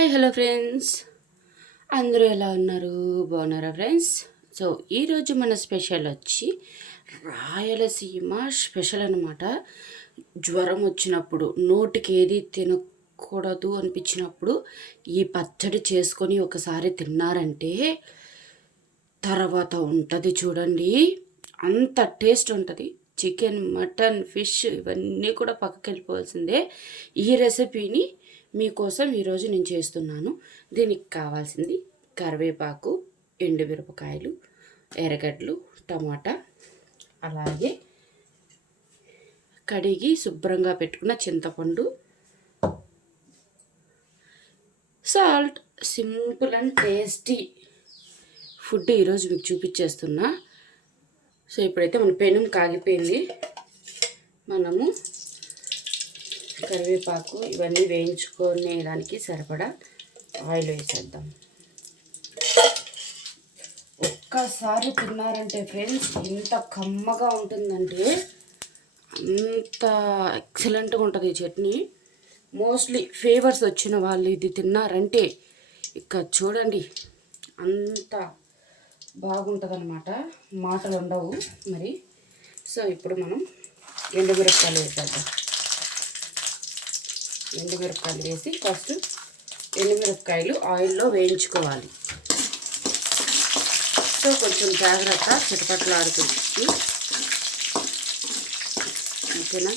Hi hello friends, అందరూ ఎలా ఉన్నారు? బాగున్నారా ఫ్రెండ్స్? సో ఈరోజు మన స్పెషల్ వచ్చి రాయలసీమ స్పెషల్ అనమాట. జ్వరం వచ్చినప్పుడు, నోటికి ఏది తినకూడదు అనిపించినప్పుడు ఈ పచ్చడి చేసుకొని ఒకసారి తిన్నారంటే తర్వాత ఉంటుంది చూడండి, అంత టేస్ట్ ఉంటుంది. చికెన్, మటన్, ఫిష్ ఇవన్నీ కూడా పక్కకి వెళ్ళిపోవాల్సిందే. ఈ రెసిపీని మీకోసం ఈరోజు నేను చేస్తున్నాను. దీనికి కావాల్సింది కరివేపాకు, ఎండుమిరపకాయలు, ఎర్రగడ్డలు, టమాటా, అలాగే కడిగి శుభ్రంగా పెట్టుకున్న చింతపండు, salt. Simple and tasty food ఈరోజు మీకు చూపించేస్తున్నా. సో ఇప్పుడైతే మన పెనం కాగిపోయింది. మనము కరివేపాకు ఇవన్నీ వేయించుకునేదానికి సరిపడా ఆయిల్ వేసేద్దాం. ఒక్కసారి తిన్నారంటే ఫ్రెండ్స్ ఎంత కమ్మగా ఉంటుందంటే అంత ఎక్సలెంట్గా ఉంటుంది ఈ చట్నీ. మోస్ట్లీ ఫీవర్స్ వచ్చిన వాళ్ళు ఇది తిన్నారంటే ఇక చూడండి అంత బాగుంటుంది అన్నమాట, మాటలు ఉండవు మరి. సో ఇప్పుడు మనం ఎండుమిరపకాయలు వేసేద్దాం. ఎండుమిరపకాయలు వేసి ఫస్ట్ ఎండుమిరపకాయలు ఆయిల్లో వేయించుకోవాలి. సో కొంచెం జాగ్రత్త, చిటపట్లాడుతుంది. ఓకేనా?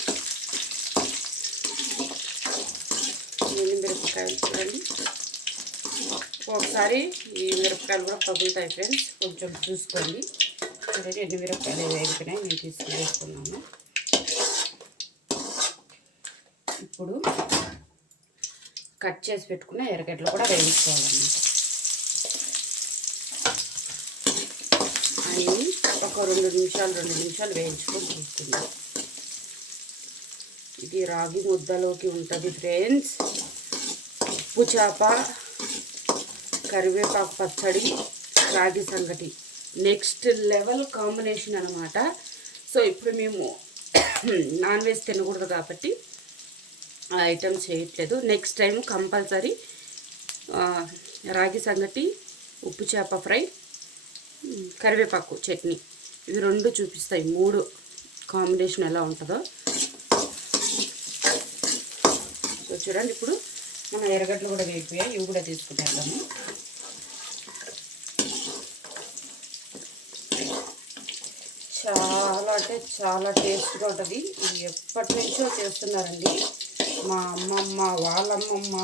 ఎండుమిరపకాయలు చూడండి, ఒకసారి ఈ మిరపకాయలు కూడా పగులుతాయి ఫ్రెండ్స్, కొంచెం చూసుకోండి. చూడండి ఎండుమిరపకాయలు వేగిపోయినాయి, నేను తీసుకుని వేసుకున్నాను. ఇప్పుడు కట్ చేసి పెట్టుకున్న ఎర్రగడ్డలు కూడా వేయించుకోవాలన్నమాట. అన్నీ ఒక 2 నిమిషాలు వేయించుకొని తీసుకుందాం. ఇది రాగి ముద్దలోకి ఉంటుంది ఫ్రెండ్స్. ఉప్పు చేప, కరివేపాకు పచ్చడి, రాగి సంగటి నెక్స్ట్ లెవెల్ కాంబినేషన్ అనమాట. సో ఇప్పుడు మేము నాన్ వెజ్ తినకూడదు కాబట్టి ఆ ఐటమ్స్ చేయట్లేదు. నెక్స్ట్ టైం కంపల్సరీ రాగి సంగటి, ఉప్పు చేప ఫ్రై, కరివేపాకు చట్నీ ఇవి 2 చూపిస్తాయి. 3 కాంబినేషన్ ఎలా ఉంటుందో. సో చూడండి, ఇప్పుడు మన ఎర్రగడ్డలు కూడా వేగిపోయాయి, ఇవి కూడా తీసుకునేద్దాము. చాలా అంటే చాలా టేస్ట్గా ఉంటుంది. ఇది ఎప్పటి నుంచో చేస్తున్నారండి. మా అమ్మమ్మ, వాళ్ళమ్మమ్మ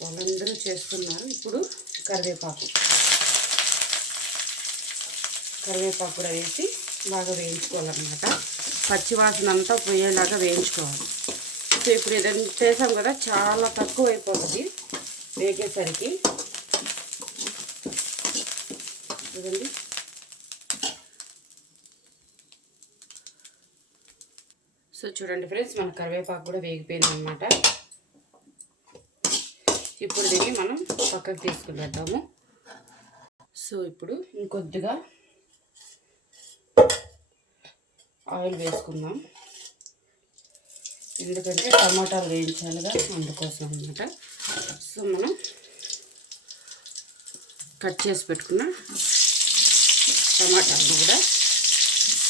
వాళ్ళందరూ చేస్తున్నారు. ఇప్పుడు కరివేపాకు కూడా వేసి బాగా వేయించుకోవాలన్నమాట. పచ్చివాసన అంతా పోయేలాగా వేయించుకోవాలి. సో ఇప్పుడు ఇదంతా చేసాం కదా, చాలా తక్కువ అయిపోతుంది వేగేసరికి. చూడండి, సో చూడండి ఫ్రెండ్స్, మన కరివేపాకు కూడా వేగిపోయింది అనమాట. ఇప్పుడు దీన్ని మనం పక్కకు తీసుకుని వెళ్దాము. సో ఇప్పుడు ఇంకొద్దిగా ఆయిల్ వేసుకుందాం, ఎందుకంటే టమాటాలు వేయించాలిగా, అందుకోసం అనమాట. సో మనం కట్ చేసి పెట్టుకున్న టమాటాలను కూడా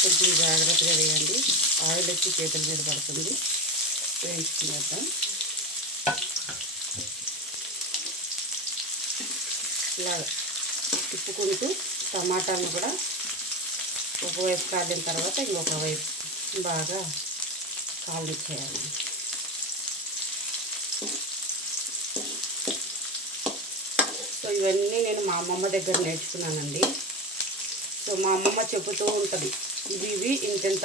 కొంచెం జాగ్రత్తగా వేయండి, ఆయిల్ వచ్చి చేతుల మీద పడుతుంది. వేయించుకునేద్దాం. ఇలా తిప్పుకుంటూ టమాటాలను కూడా ఒకవైపు కాలిన తర్వాత ఇంకొక వైపు బాగా కాల్చేయాలి. సో ఇవన్నీ నేను మా అమ్మమ్మ దగ్గర నేర్చుకున్నానండి. సో మా అమ్మమ్మ చెబుతూ ఉంటుంది, ఇవి ఇంతెంత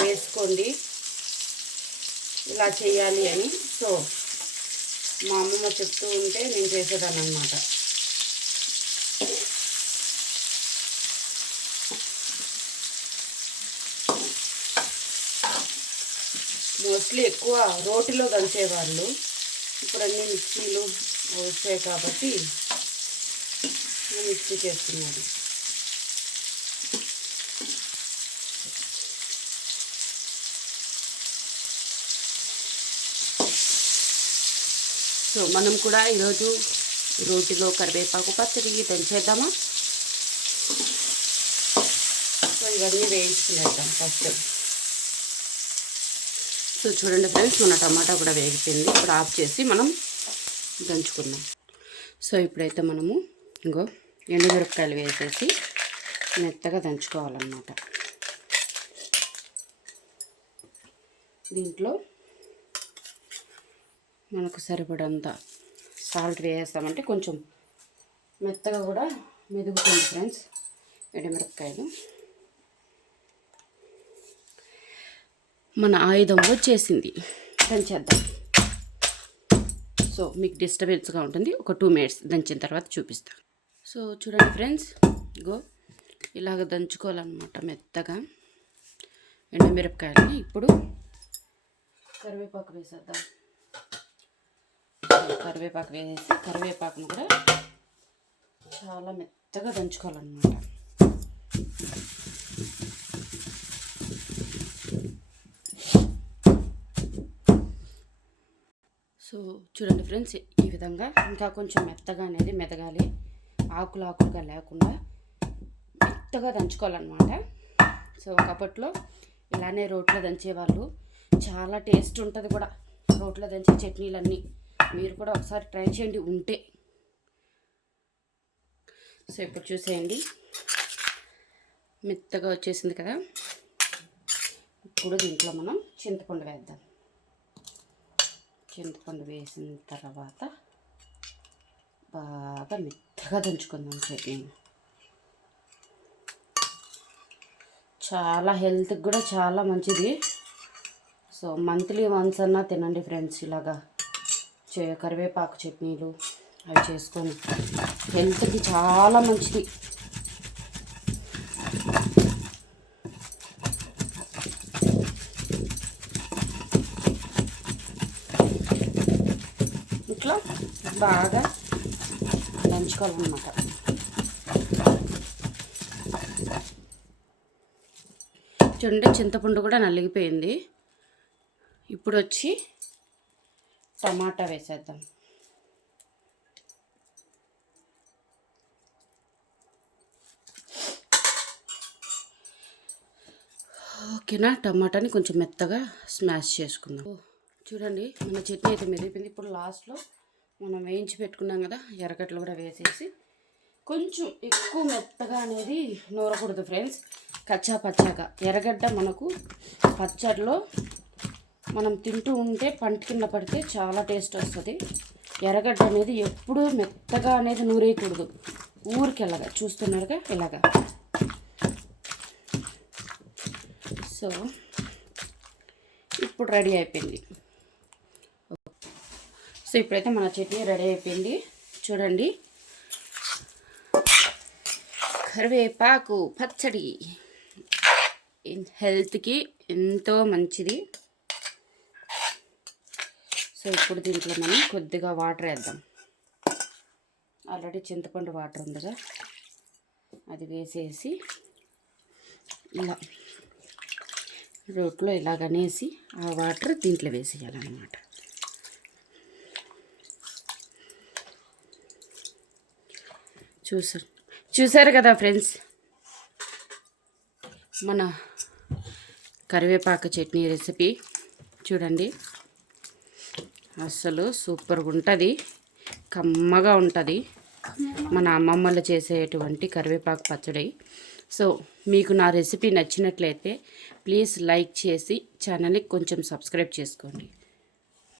వేసుకోండి, ఇలా చేయాలి అని. సో మా అమ్మమ్మ చెప్తూ ఉంటే నేను చేసేదాన్ని అన్నమాట. మోస్ట్లీ ఎక్కువ రోటిలో దంచేవాళ్ళు, ఇప్పుడు అన్నీ మిక్సీలు వచ్చాయి కాబట్టి మిక్సీ చేస్తున్నారు. సో మనం కూడా ఈరోజు రోటిలో కరివేపాకు పచ్చడి దంచేద్దామా. సో ఇవన్నీ వేయించుకునేద్దాం ఫస్ట్. సో చూడండి ఫ్రెండ్స్, మన టమాటా కూడా వేగిపోయింది. ఇప్పుడు ఆఫ్ చేసి మనం దంచుకుందాం. సో ఇప్పుడైతే మనము ఇంకో ఎండుమిరపకాయలు వేసేసి మెత్తగా దంచుకోవాలన్నమాట. దీంట్లో మనకు సరిపడంత సాల్ట్ వేసేస్తామంటే కొంచెం మెత్తగా కూడా మెదుగుతుంది ఫ్రెండ్స్ ఎండుమిరపకాయలు. మన ఆయుధం వచ్చేసింది, దంచేద్దాం. సో మీకు డిస్టర్బెన్స్గా ఉంటుంది, ఒక 2 minutes దంచిన తర్వాత చూపిస్తాను. సో చూడండి ఫ్రెండ్స్, ఇగో ఇలాగ దంచుకోవాలన్నమాట మెత్తగా ఎండుమిరపకాయలని. ఇప్పుడు కరివేపాకు వేసేద్దాం. కరివేపాకు వేసేసి కరివేపాకును కూడా చాలా మెత్తగా దంచుకోవాలన్నమాట. సో చూడండి ఫ్రెండ్స్, ఈ విధంగా ఇంకా కొంచెం మెత్తగా అనేది మెదగాలి, ఆకులుగా లేకుండా మెత్తగా దంచుకోవాలన్నమాట. సో ఒకప్పట్లో ఇలానే రోట్లో దంచేవాళ్ళు, చాలా టేస్ట్ ఉంటుంది కూడా రోట్లో దంచే చట్నీలన్నీ. మీరు కూడా ఒకసారి ట్రై చేయండి ఉంటే. సో ఇప్పుడు చూసేయండి, మెత్తగా వచ్చేసింది కదా. ఇప్పుడు దీంట్లో మనం చింతపండు వేద్దాం. చింతపండు వేసిన తర్వాత బాగా మెత్తగా దంచుకుందాం చట్నీ. చాలా హెల్త్కి కూడా చాలా మంచిది. సో మంత్లీ వన్స్ అన్నా తినండి ఫ్రెండ్స్, ఇలాగా కరివేపాకు చట్నీలు అవి చేసుకొని, హెల్త్కి చాలా మంచిది. ఇట్లా బాగా దంచుకోవాలన్నమాట. చూడండి చింతపండు కూడా నలిగిపోయింది. ఇప్పుడు వచ్చి టమాటా వేసేద్దాం. ఓకేనా, టమాటాని కొంచెం మెత్తగా స్మాష్ చేసుకుందాం. చూడండి మన చట్నీ అయితే మెదిగిపోయింది. ఇప్పుడు లాస్ట్లో మనం వేయించి పెట్టుకున్నాం కదా ఎర్రగడ్డలు కూడా వేసేసి, కొంచెం ఎక్కువ మెత్తగా అనేది నూరకూడదు ఫ్రెండ్స్, కచ్చా పచ్చాగా. ఎర్రగడ్డ మనకు పచ్చడిలో మనం తింటూ ఉంటే పంట కింద పడితే చాలా టేస్ట్ వస్తుంది. ఎర్రగడ్డ అనేది ఎప్పుడూ మెత్తగా అనేది నూరేయకూడదు, ఊరికి ఇలాగా చూస్తున్నారుగా ఇలాగా. సో ఇప్పుడు రెడీ అయిపోయింది. సో ఇప్పుడైతే మన చట్నీ రెడీ అయిపోయింది. చూడండి, కరివేపాకు పచ్చడి హెల్త్కి ఎంతో మంచిది. సో ఇప్పుడు దీంట్లో మనం కొద్దిగా వాటర్ వేద్దాం. ఆల్రెడీ చింతపండు వాటర్ ఉందిగా, అది వేసేసి ఇలా రోట్లో ఇలాగనేసి ఆ వాటర్ దీంట్లో వేసేయాలన్నమాట. చూసారు కదా ఫ్రెండ్స్, మన కరివేపాకు చట్నీ రెసిపీ. చూడండి, అస్సలు సూపర్గా ఉంటుంది, కమ్మగా ఉంటుంది, మన అమ్మమ్మలు చేసేటువంటి కరివేపాకు పచ్చడి. సో మీకు నా రెసిపీ నచ్చినట్లయితే ప్లీజ్ లైక్ చేసి ఛానల్ని కొంచెం సబ్స్క్రైబ్ చేసుకోండి.